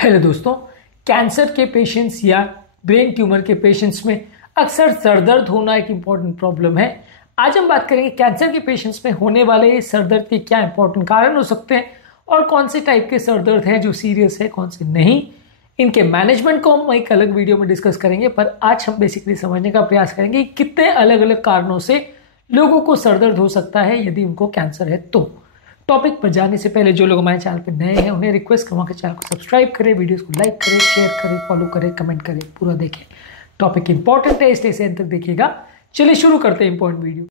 Hello दोस्तों, cancer के patients या ब्रेन ट्यूमर के पेशेंट्स में अक्सर सर दर्द होना एक इम्पॉर्टेंट प्रॉब्लम है। आज हम बात करेंगे कैंसर के पेशेंट्स में होने वाले सर दर्द के क्या इंपॉर्टेंट कारण हो सकते हैं और कौन से टाइप के सर दर्द हैं जो सीरियस है, कौन से नहीं। इनके मैनेजमेंट को हम एक अलग वीडियो में डिस्कस करेंगे, पर आज हम बेसिकली समझने का प्रयास करेंगे कि कितने अलग अलग कारणों से लोगों को सर दर्द हो सकता है यदि उनको कैंसर है तो। टॉपिक पर जाने से पहले जो लोग हमारे चैनल पर नए हैं उन्हें रिक्वेस्ट करूँगा कि चैनल को सब्सक्राइब करें, वीडियोस को लाइक करें, शेयर करें, फॉलो करें, कमेंट करें, पूरा देखें। टॉपिक इंपॉर्टेंट है इसलिए अंत तक देखिएगा। चलिए शुरू करते हैं इंपॉर्टेंट वीडियो।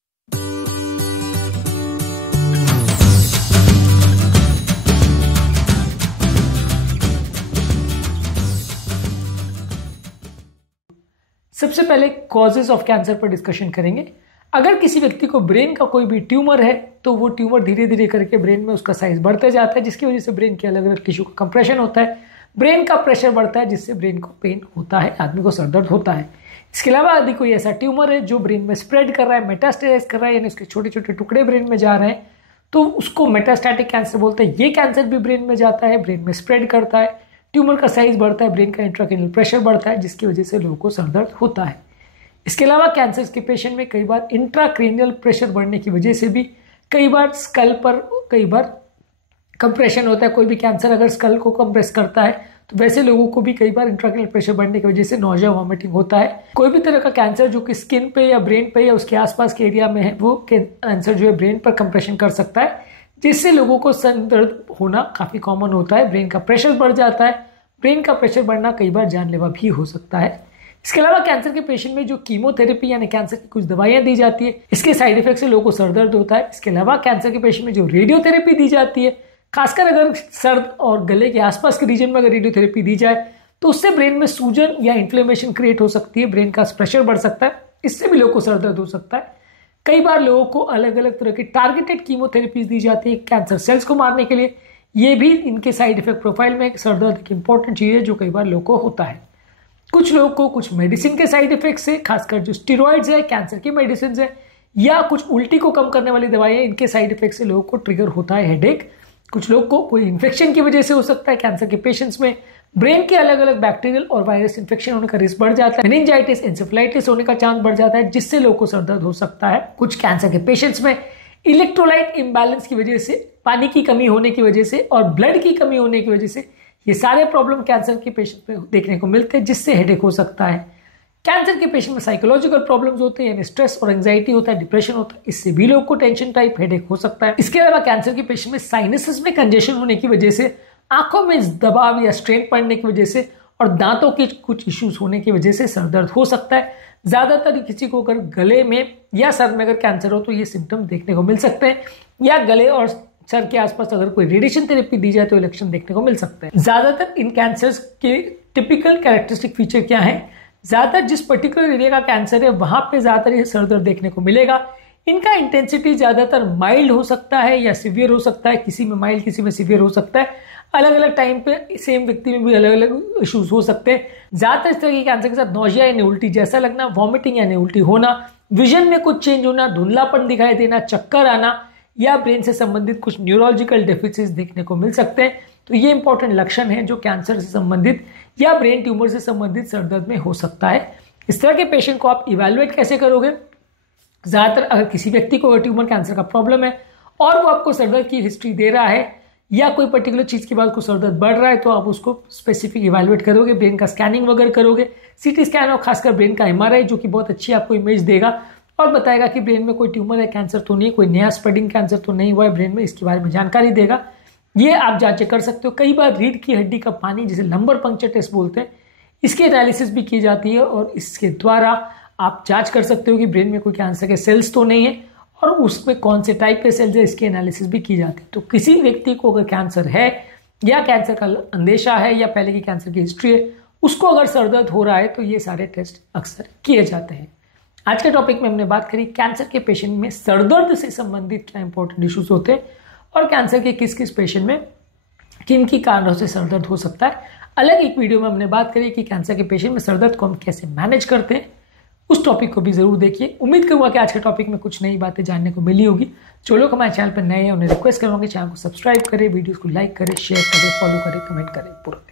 सबसे पहले कॉजेज ऑफ कैंसर पर डिस्कशन करेंगे। अगर किसी व्यक्ति को ब्रेन का कोई भी ट्यूमर है तो वो ट्यूमर धीरे धीरे करके ब्रेन में उसका साइज बढ़ते जाता है, जिसकी वजह से ब्रेन के अलग अलग टिश्यू का कंप्रेशन होता है, ब्रेन का प्रेशर बढ़ता है, जिससे ब्रेन को पेन होता है, आदमी को सर दर्द होता है। इसके अलावा यदि कोई ऐसा ट्यूमर है जो ब्रेन में स्प्रेड कर रहा है, मेटास्टेसाइज कर रहा है, यानी उसके छोटे छोटे टुकड़े ब्रेन में जा रहे हैं, तो उसको मेटास्टैटिक कैंसर बोलते हैं। ये कैंसर भी ब्रेन में जाता है, ब्रेन में स्प्रेड करता है, ट्यूमर का साइज बढ़ता है, ब्रेन का इंट्राक्रैनियल प्रेशर बढ़ता है, जिसकी वजह से लोगों को सर दर्द होता है। इसके अलावा कैंसर के पेशेंट में कई बार इंट्राक्रैनियल प्रेशर बढ़ने की वजह से भी कई बार स्कल पर कई बार कंप्रेशन होता है। कोई भी कैंसर अगर स्कल को कंप्रेस करता है तो वैसे लोगों को भी कई बार इंट्राक्रैनियल प्रेशर बढ़ने की वजह से नौजिया, वॉमिटिंग होता है। कोई भी तरह का कैंसर जो कि स्किन पे या ब्रेन पे या उसके आसपास के एरिया में है, वो कैंसर जो है ब्रेन पर कंप्रेशन कर सकता है, जिससे लोगों को सर दर्द होना काफ़ी कॉमन होता है। ब्रेन का प्रेशर बढ़ जाता है, ब्रेन का प्रेशर बढ़ना कई बार जानलेवा भी हो सकता है। इसके अलावा कैंसर के पेशेंट में जो कीमोथेरेपी यानी कैंसर की कुछ दवाइयां दी जाती है, इसके साइड इफेक्ट से लोगों को सर दर्द होता है। इसके अलावा कैंसर के पेशेंट में जो रेडियोथेरेपी दी जाती है, खासकर अगर सर और गले के आसपास के रीजन में अगर रेडियोथेरेपी दी जाए तो उससे ब्रेन में सूजन या इन्फ्लेमेशन क्रिएट हो सकती है, ब्रेन का प्रेशर बढ़ सकता है, इससे भी लोगों को सर दर्द हो सकता है। कई बार लोगों को अलग अलग तरह की टारगेटेड कीमोथेरेपीज दी जाती है कैंसर सेल्स को मारने के लिए। ये भी इनके साइड इफेक्ट प्रोफाइल में सर दर्द एक इंपॉर्टेंट चीज है जो कई बार लोगों को होता है। कुछ लोगों को कुछ मेडिसिन के साइड इफेक्ट से, खासकर जो स्टेरॉइड्स है, कैंसर की मेडिसिन है, या कुछ उल्टी को कम करने वाली दवाइयां, इनके साइड इफेक्ट से लोगों को ट्रिगर होता है हेडेक। कुछ लोग को कोई इन्फेक्शन की वजह से हो सकता है। कैंसर के पेशेंट्स में ब्रेन के अलग अलग बैक्टीरियल और वायरस इन्फेक्शन होने का रिस्क बढ़ जाता है, मेनिंजाइटिस, एंसेफेलाइटिस होने का चांस बढ़ जाता है, जिससे लोगों को सर दर्द हो सकता है। कुछ कैंसर के पेशेंट्स में इलेक्ट्रोलाइट इम्बैलेंस की वजह से, पानी की कमी होने की वजह से और ब्लड की कमी होने की वजह से, ये सारे प्रॉब्लम कैंसर के पेशेंट में देखने को मिलते हैं, जिससे हेडेक हो सकता है। कैंसर के पेशेंट में साइकोलॉजिकल प्रॉब्लम्स होते हैं, यानी स्ट्रेस और एंजाइटी होता है, डिप्रेशन होता है, इससे भी लोगों को टेंशन टाइप हेडेक हो सकता है। इसके अलावा कैंसर के पेशेंट में साइनसेस में कंजेशन होने की वजह से, आंखों में दबाव या स्ट्रेन पड़ने की वजह से और दांतों के कुछ इश्यूज होने की वजह से सर दर्द हो सकता है। ज्यादातर किसी को अगर गले में या सर में अगर कैंसर हो तो ये सिम्टम्स देखने को मिल सकते हैं, या गले और सर के आसपास अगर कोई रेडिएशन थेरेपी दी जाए तो लक्षण देखने को मिल सकते हैं। ज्यादातर इन कैंसर्स के टिपिकल कैरेक्टरिस्टिक फीचर क्या है? ज्यादातर जिस पर्टिकुलर एरिया का कैंसर है वहां पे ज्यादातर ये सर दर्द देखने को मिलेगा। इनका इंटेंसिटी ज्यादातर माइल्ड हो सकता है या सिवियर हो सकता है, किसी में माइल्ड किसी में सिवियर हो सकता है। अलग अलग टाइम पे सेम व्यक्ति में भी अलग अलग इश्यूज हो सकते हैं। ज्यादातर इस तरह के कैंसर के साथ नौजिया यानी उल्टी जैसा लगना, वॉमिटिंग यानी उल्टी होना, विजन में कुछ चेंज होना, धुंधलापन दिखाई देना, चक्कर आना, या ब्रेन से संबंधित कुछ न्यूरोलॉजिकल डेफिसिट्स देखने को मिल सकते हैं। तो ये इंपॉर्टेंट लक्षण है जो कैंसर से संबंधित या ब्रेन ट्यूमर से संबंधित सर दर्द में हो सकता है। इस तरह के पेशेंट को आप इवैल्यूएट कैसे करोगे? ज्यादातर अगर किसी व्यक्ति को ट्यूमर कैंसर का प्रॉब्लम है और वो आपको सर दर्द की हिस्ट्री दे रहा है या कोई पर्टिकुलर चीज के बाद को सर दर्द बढ़ रहा है, तो आप उसको स्पेसिफिक इवैल्यूएट करोगे, ब्रेन का स्कैनिंग वगैरह करोगे, सीटी स्कैन और खासकर ब्रेन का एमआरआई, जो कि बहुत अच्छी आपको इमेज देगा और बताएगा कि ब्रेन में कोई ट्यूमर है, कैंसर तो नहीं, कोई नया स्प्रेडिंग कैंसर तो नहीं हुआ है ब्रेन में, इसके बारे में जानकारी देगा। ये आप जांचें कर सकते हो। कई बार रीढ़ की हड्डी का पानी, जिसे लंबर पंक्चर टेस्ट बोलते हैं, इसकी एनालिसिस भी की जाती है और इसके द्वारा आप जांच कर सकते हो कि ब्रेन में कोई कैंसर के सेल्स तो नहीं है और उसमें कौन से टाइप के सेल्स है, इसकी एनालिसिस भी की जाती है। तो किसी व्यक्ति को अगर कैंसर है या कैंसर का अंदेशा है या पहले की कैंसर की हिस्ट्री है, उसको अगर सर दर्द हो रहा है तो ये सारे टेस्ट अक्सर किए जाते हैं। आज के टॉपिक में हमने बात करी कैंसर के पेशेंट में सर दर्द से संबंधित क्या इंपॉर्टेंट इश्यूज होते हैं और कैंसर के किस किस पेशेंट में किन की कारणों से सर दर्द हो सकता है। अलग एक वीडियो में हमने बात करी कि कैंसर के पेशेंट में सर दर्द को हम कैसे मैनेज करते हैं, उस टॉपिक को भी जरूर देखिए। उम्मीद करूंगा कि आज के टॉपिक में कुछ नई बातें जानने को मिली होगी। जो लोग हमारे चैनल पर नए हैं उन्हें रिक्वेस्ट करूंगा कि चैनल को सब्सक्राइब करें, वीडियोस को लाइक करें, शेयर करें, फॉलो करें, कमेंट करें, पूरा